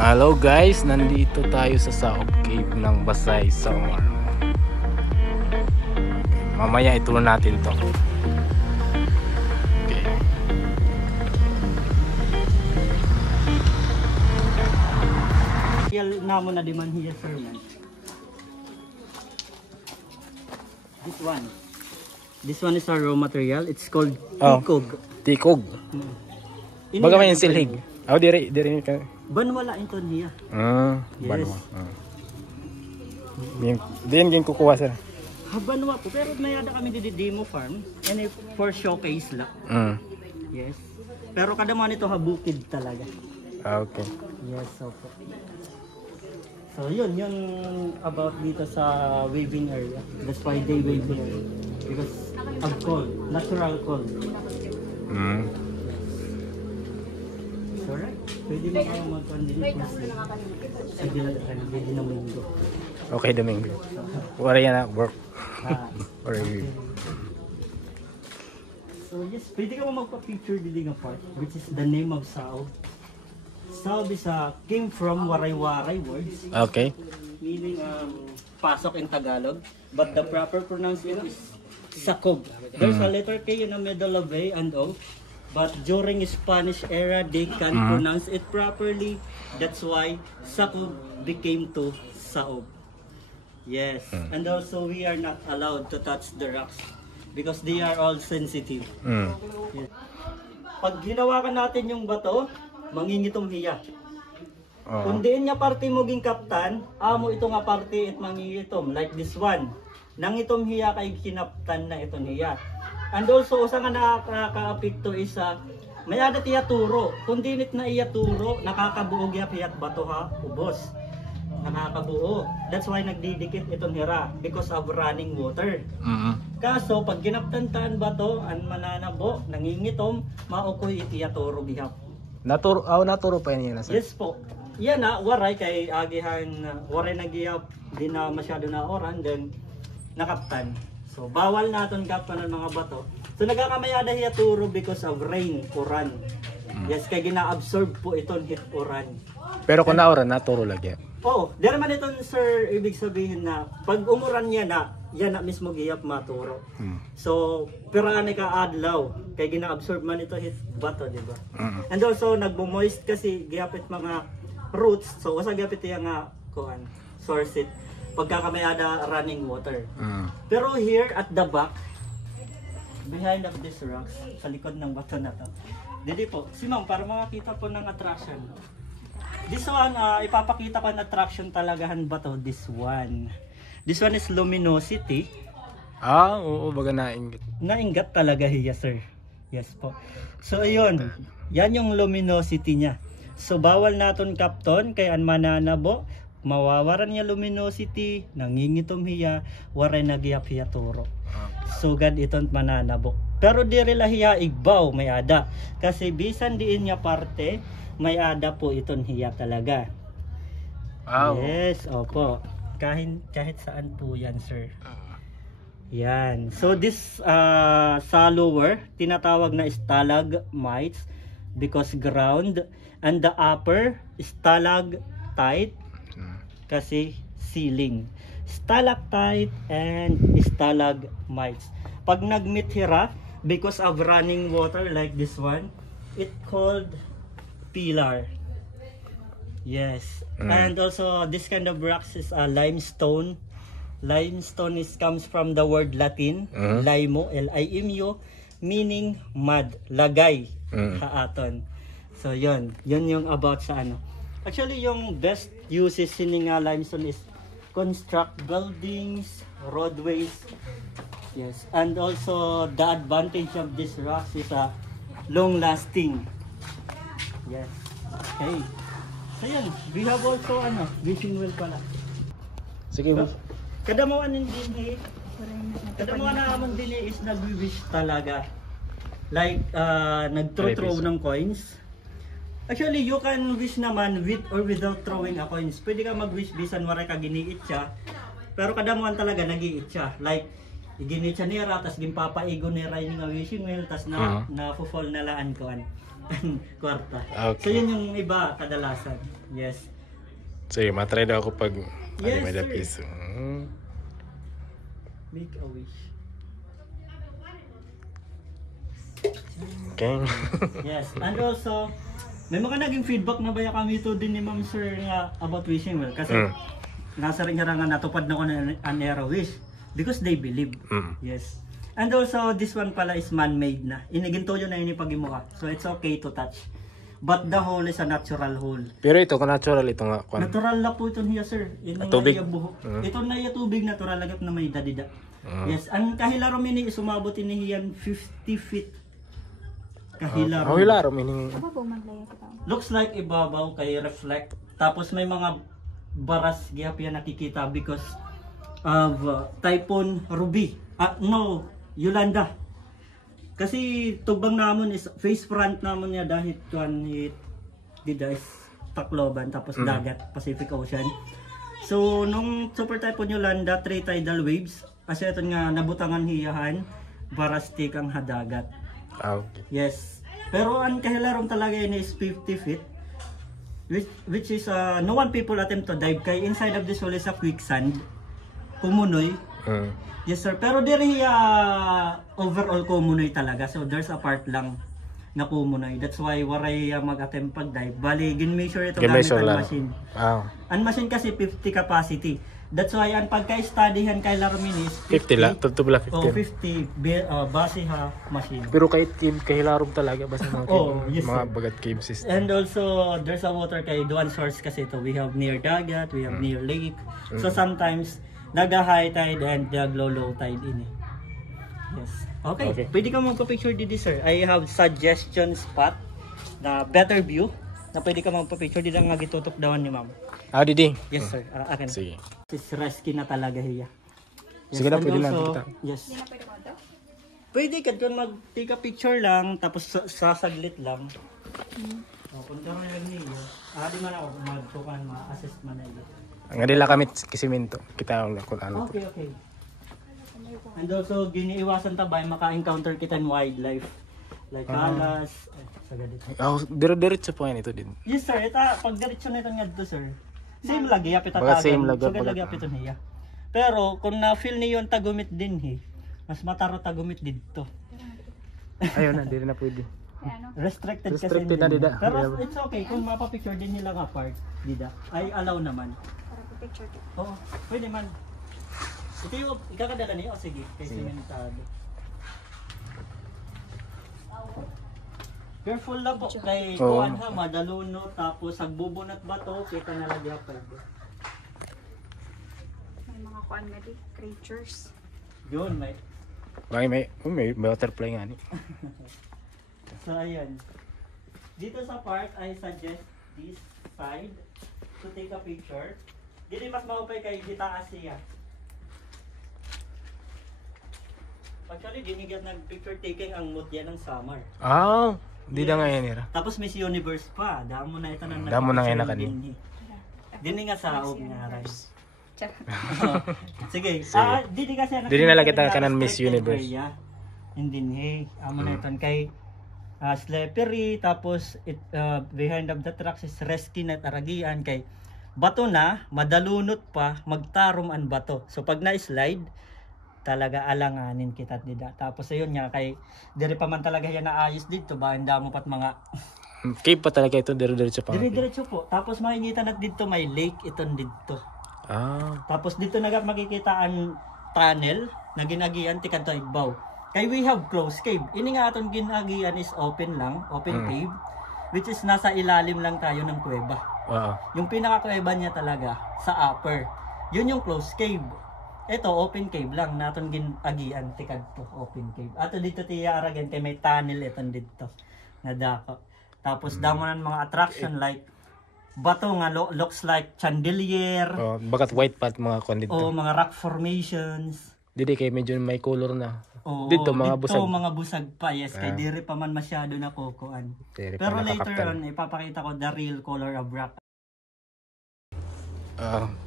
Hello guys, nandito tayo sa Saob Cave ng Basay, Samar. Mamaya ituloy natin to. Okay. Yan namo na diman here sir man. This one is our raw material. It's called tikog. Tikog. Baga may silhig. Diri ka. Banwala ito niya. Yes. Banwa. Diyan ging kukuha sir. Banwa po, pero mayada kami di demo farm and for showcase lang. Yes. Pero kada man ito habukid talaga. Okay. Yes, so po. So yun about dito sa waving area. That's why they wave here. Because of cold, natural cold. Alright, pwede mo kang mag-continue kasi sige lang, pwede na Domingo. Okay, Domingo. Wala yan na, work. Or so yes, pwede ka mo magpa-picture dito ng part, which is the name of Saob. Saob is came from Waray-Waray words. Okay. Meaning pasok in Tagalog, but the proper pronunciation is Sakob. There's a letter K in the middle of A and O. But during Spanish era, they can't pronounce it properly. That's why Sakob became to Saob. Yes, and also we are not allowed to touch the rocks because they are all sensitive. Yes. Pag hinawakan natin yung bato, mangingitong hiya. Kung diin niya parte mo ging kaptan, amo ito nga parte it mangingitom. Like this one. Nangitom hiya kay kinaptan na itong hiya. And also, usa nga nakaka-apekto is may adat iya turo. Kung dinit na iya turo, nakakabuo gyap hiyat bato ha, ubos. Nakakabuo. That's why nagdidikit itong hira because of running water. Kaso pag ginaptantaan bato, an mananabo, nangingitom, maukoy itiya turo gyap. Naturo pa yan sir? Yes po. Yan waray kay agihan waray nagyap di na masyado na oran then nakaptan. So bawal naton kapan ng mga bato. So nagkakamayada hiya turo because of rain uran. Yes, kay gina-absorb po itong hit uran. Pero kung nauran naturo lagi. Dere man iton sir ibig sabihin na pag umuran niya na yan na mismo giyap maturo. So pirani ka adlaw kay gina-absorb man ito hit bato, di ba? And also nagbo-moist kasi giyapit mga roots. So usa giyapit iya nga kuan source it pagkakamayada running water. Pero here at the back, behind of these rocks, sa likod ng bato na to, dito po, si ma'am, para makakita po ng attraction. This one, ipapakita ko ang attraction talagahan ba to? This one. This one is luminosity. Oo, baga naingat. Naingat talaga hiya, sir. Yes po. So, ayun. Yan yung luminosity niya. So, bawal naton kapton, kay an mananabo, mawawaran niya luminosity, nangingitom hiya, waray nagyap hiya turo. Sugad iton mananabo. Pero diri la hiya igbaw may ada. Kasi bisan diin niya parte, may ada po iton hiya talaga. Yes, opo. Kahit saan po yan, sir. Yan. So this shallower, tinatawag na stalagmites because ground, and the upper stalactite kasi ceiling. Stalactite and stalagmites. Pag nag-meet hira, because of running water like this one, it called pillar. Yes. And also this kind of rocks is limestone. Limestone comes from the word Latin, limo, L-I-M-U, meaning mud, lagay, haaton. So yun yung about sa ano. Actually, yung best uses in limestone is construct buildings, roadways. Yes, and also the advantage of this rocks is long lasting. Yes. Okay. So yun, we have also fishing well pala. Sige mo. Kadamawan naman din is nag-wish talaga. Like nag-throw ng coins. Actually, you can wish naman with or without throwing a coins. Pwede ka mag-wish bisan waray ka giniit siya. Pero kadamuhan talaga nagiit siya. Like, giniit siya nira, tas gimpapaigo nira yung wishing well, tas na fall na laan ko. kwarta. Okay. So yun yung iba kadalasan. Yes. Sige, matry daw ako pag Yes, may sir. piso. Make a wish. Okay. Yes. And also, may mga naging feedback na ba kami ito din ni Ma'am Sir nga about wishing well. Kasi nasa rin nga natupad na ko na an arrow wish. Because they believe. Yes. And also, this one pala is man-made na. Iniginto yun na ini pagimuha. So it's okay to touch. But the hole is a natural hole. Pero ito, kung natural ito nga. Natural na po ito niya, sir. Tubig? Ito na iya tubig, natural lagap na may dadida. Yes, ang kahilaro mini sumabot inihiyan 50 feet. Kahilaro. Kahilaro, meaning... Looks like ibabaw kay reflect. Tapos may mga baras gihap yan nakikita because of Typhoon Ruby. No, Yolanda. Kasi tubang namon is face front namon niya dahil kuan hit dida is Tacloban tapos dagat Pacific Ocean. So nung super typhoon Yolanda 3 tidal waves kasi ito nga nabutangan hiyahan barastik ang hadagat. Okay. Yes. Pero ang kahilarom talaga yun is 50 feet which is no one people attempt to dive kay inside of this hole is a quicksand. Kumunoy. Yes sir, pero diri overall kumunoy talaga. So there's a part lang na kumunoy. That's why waray mag-attempt pag-dive. Bali, gin-measure ito gamit ang machine. Ang machine kasi 50 capacity. That's why ang pagka-studyhan kay Larminis 50 lang, tubla 50. Oh, 50 base ha machine. Pero kahit cave, kahilarom talaga basta mga cave, yes, mga sir. bagat cave system. And also there's a water kay dual source kasi ito. We have near dagat, we have near lake. So sometimes naga-high tide and nag-low tide ini. Yes. Okay. Pwede ka magpa-picture dito sir. I have suggestion spot na better view na pwede ka magpa-picture dito nga gitutok dawan ni ma'am. Didi. Yes sir. Akin. Sige. Is rescue na talaga hiya. Yes, Sige na, and pwede na also, kita. Yes. Pwede ka doon mag-take a picture lang tapos sasaglit lang. Punta mo lang niyo. Di man ako mag-tukan ma-assist man na ito. Ang adila kami kisimento. Kita ang kung ano. Okay. And also, giniiwasan tabay, maka-encounter kita ng wildlife. Like alas, Diretso po yan ito din. Yes sir, pag diretso na ito nga dito sir. Same lagi, apit at Baga same lagi, so lagi apit niya. Pero, kung na-feel niyo yung tagumit din mas mataro tagumit dito. Ayun na, di rin na pwede. Restricted kasi. Restricted na dida. Pero it's okay, kung mapapicture din nila nga part, dida, ay allow naman. Picture to. Oo, pwede man. Ito yung ikakadala niyo? Sige, kay sementado. Careful lang po kay kuan ha, madaluno tapos agbubunat ba to, kita na lagi pa. May mga kuan nga di, creatures. Yun, may. May butterfly nga ni. So ayan. Dito sa part, I suggest this side to take a picture. Dili mas maupay kay gitaas siya. Actually, dinigat nag-picture taking ang mood yan ng summer. Di na nga yan ira. Tapos Miss Universe pa. Damo na ito na Damo na ngayon na kanina. Dini nga sa og nga rin. Sige. Sige. Dini kasi Dili na lang kita kanan Miss Universe. Hindi ni. Amo na ito kay slippery. Tapos behind of the tracks is resky na taragian kay bato na, madalunot pa, magtarom ang bato. So pag na-slide, talaga alanganin kita dida. Tapos ayun nga kay dire pa man talaga yan naayos dito ba hindi mo pat mga cave pa talaga ito diretso pa. Diretso po. Tapos makikita nat dito may lake iton dito. Tapos dito naga makikita ang tunnel na ginagian ti kadto ibaw. Kay we have closed cave. Ini nga aton ginagian is open lang, open cave which is nasa ilalim lang tayo ng kuweba. Yung pinaka-kuweba niya talaga sa upper. Yun yung closed cave. Ito, open cave lang. Naton ginagian tikad to, open cave. Ato dito tiya aragan kay may tunnel iton dito. Nadako. Tapos damonan mga attraction like bato nga looks like chandelier. Bagat white pat mga kon dito. Mga rock formations. Dili kay medyo may color na. Dito mga busag. Dito mga busag pa. Yes, kay diri pa man masyado na kukuan. Pero later on, ipapakita ko the real color of rock.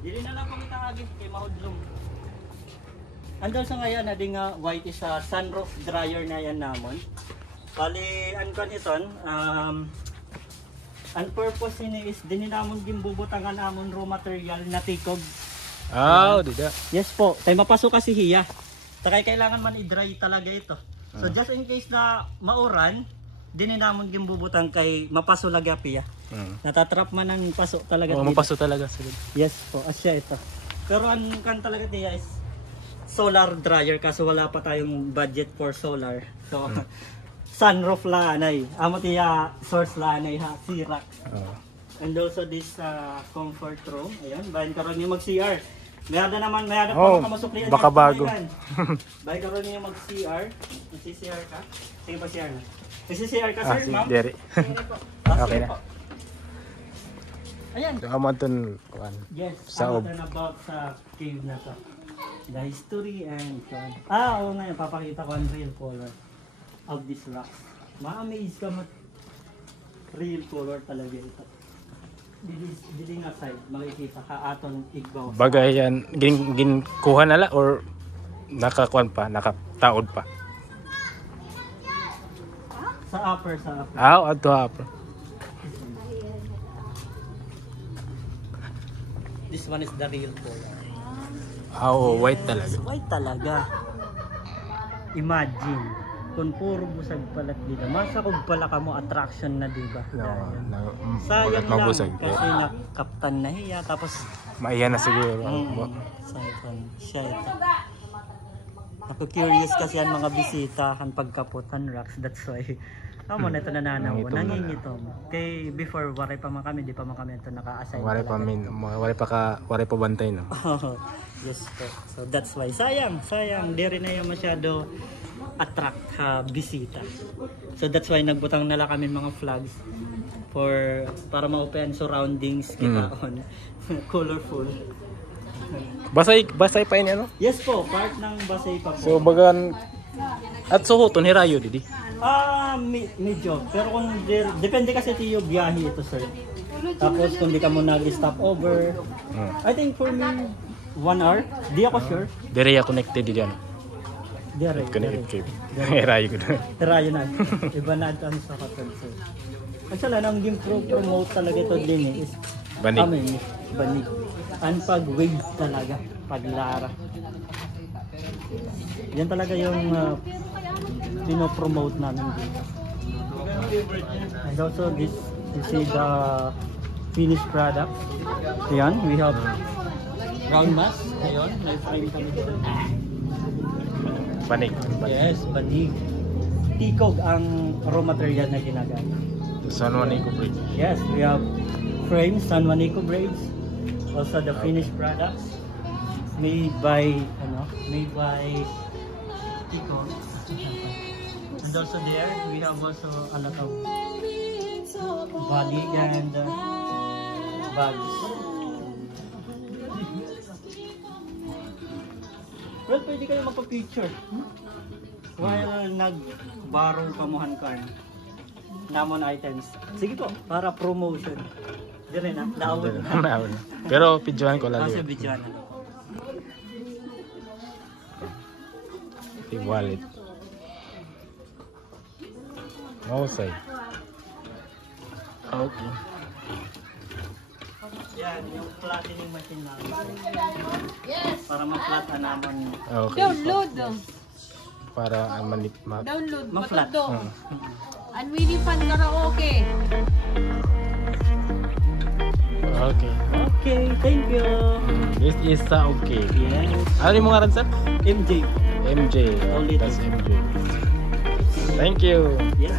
Dili na lang pakita agad kay mahudlong. Andun sa ngayon, nga white is a sunroof dryer na yan namon. Bali, ang kaniton, ang purpose ini is dininamon gimbubutangan amon raw material na tikog. Dida. Yes po, tay mapasok kasi hiya. Takay kailangan man i-dry talaga ito. So just in case na mauran, dininamon gimbubutang kay mapaso lagi piya. Natatrap man ang paso talaga. Oo, mapaso talaga. Yes po, asya ito. Pero ang kan talaga tiya is solar dryer kaso wala pa tayong budget for solar. So sunroof la anay. Amo tiya source la anay ha, sirak. And also this comfort room. Ayan, bayan karon ni mag-CR. Mayada pa makamasuplian. Baka bago. Bayan karon ni mag-CR. Mag-CR ka? Sige pa CR na. Mag-CR ka sir, ma'am? Dere. Okay na. Ayan. Amo ton kuan. Yes, Sa ano about sa cave na to. The history and so on. Oo nga, papakita ko ang real color of this rock. Ma-amaze ka real color talaga ito. Dili nga side, makikita ka aton igbaw. Bagay yan, ginkuha nala or nakakuan pa, nakataod pa. Sa upper. Adto upper. This one is the real color. White talaga. White talaga. Imagine, kung puro busag palat dito, masakog pala ka mo attraction na diba? Sayang lang kasi nakaptan na hiya tapos maiya na siguro. sayang siya ito. Ako curious kasi ang mga bisita ang pagkaputan rocks, that's why amo na ito nananaw, nangingito mo. Kay before waray pa man kami, di pa man kami ito naka-assign. Waray pa bantay no. Yes po. So that's why sayang, di rin na yung masyado attract bisita. So that's why nagbutang nala kami mga flags para ma-open surroundings kita on colorful. Basay pa ini ano? Yes po, part ng basay pa po. So bagan at suhuton hirayo didi. Medyo. Pero kung depende kasi tiyo biyahe ito sir. Tapos kung di ka mo nag-stop over, I think for me 1 hour, di ako sure. Dire ya connected di ano. Dire. Connected. Hirayo ko. Hirayo na. Iba na ang sa hotel sir. Actually, nang game promote talaga ito din is Banig. Banig. Ang pag-wave talaga, paglara. Yan talaga yung pinopromote namin dito. And also this, you see the finished product. Ayan, we have round mask. Ayan, na-frame kami dito. Banig. Yes, banig. Tikog ang raw material na ginagamit. San Juanico Bridge. Yes, we have frames, San Juanico braids. Also the finished products made by Tikog. And also there we have also a lot of body and bags. Well, pwede kayo magpa-picture while nag-borrow kamuhan ka namon items. Sige po, para promotion. Dire na, naawon na. Pero videoan ko lang. Kasi videoan na. Yung wallet. Mausay. Okay. Yan, yung flattening machine namin. Yes! Para ma-flatten naman. Okay. Download. Para Download. Ma-flat. Matudong. Unwilling fan karaoke. Okay. Okay, thank you. This is okay. Yes. Ano yung mga ran sir? MJ. MJ. Only That's MJ. Thank you. Yes.